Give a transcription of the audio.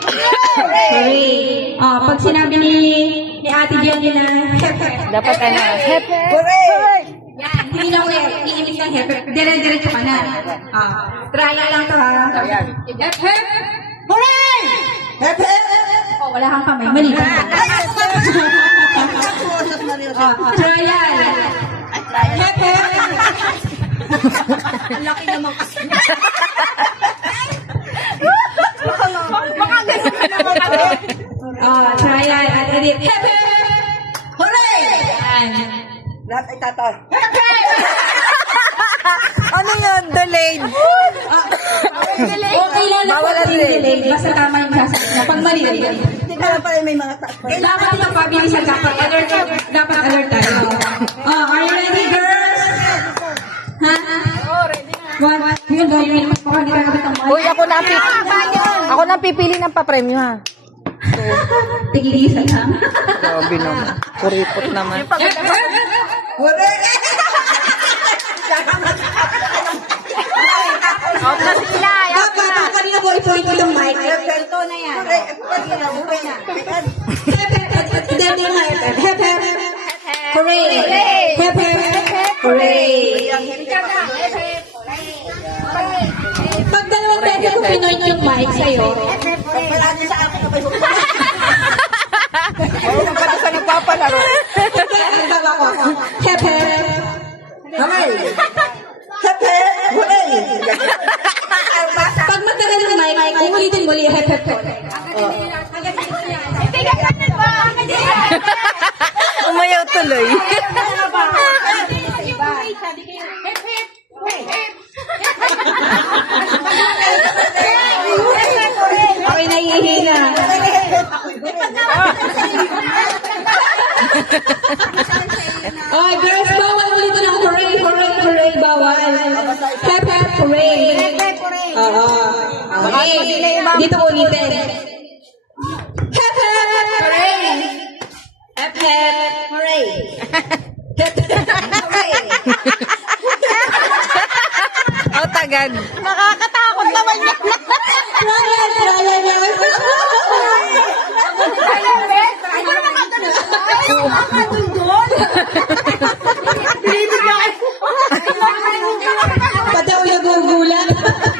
Hooray! Pag sinabi ni Ate Jenny na hep hep. Dapat ano? Hep, hep. Hooray! Yan, hindi na ako iimik ng hep hep. Dire-diretso ka na. Try lang to ha. Hep hep! Hooray! Hep hep! Wala kang kamay. Mali ka. Trial. Hep hep! Ang laki naman kasi. Trial at edit. Hep hep! Hooray! Yan. Lahat ay tatay. Ano yun? Delayed. Okay lang lang Bawal pag ang delay. delay. Basta tama yung sasagot na. Pag mali, Hindi ka lang pala may mga taas pa. dapat yung pabilisan. Dapat alert tayo. Are you ready, girls? Ha? One. Yun, gawin. Mas baka hindi kakabit ang Uy, ako na pipili ng papremyo ha. Tigilisan ha? Grabe naman. Kuripot naman. Out na sila. Dapat ang kanina mo i-point yung mic. Ito na yan. Buray na. Hep hep. Hooray! Hep hep. Hooray! Pag dalawang beses ko pinoint yung mic sa'yo, Palagi sa akin kapay mo. Ayun pala sa nagpapalaro. ang bawa ko. Hep hep. Kamay. Hepe. Buray. Pag matagal yung mic, ulitin mo hep hep. Umayaw tuloy. Ako'y nahihina. Oh, girls, bawal ulit ng hooray, hooray, hooray, bawal. Hep, hep, hooray. Oo. Okay. Dito ulitin. Hep, hep, hooray. Hep, hep, hooray. Hep, hep, hooray. O, tagad. Nakakatakot naman yan. Trial, trial yan. Pati ulo gugulat.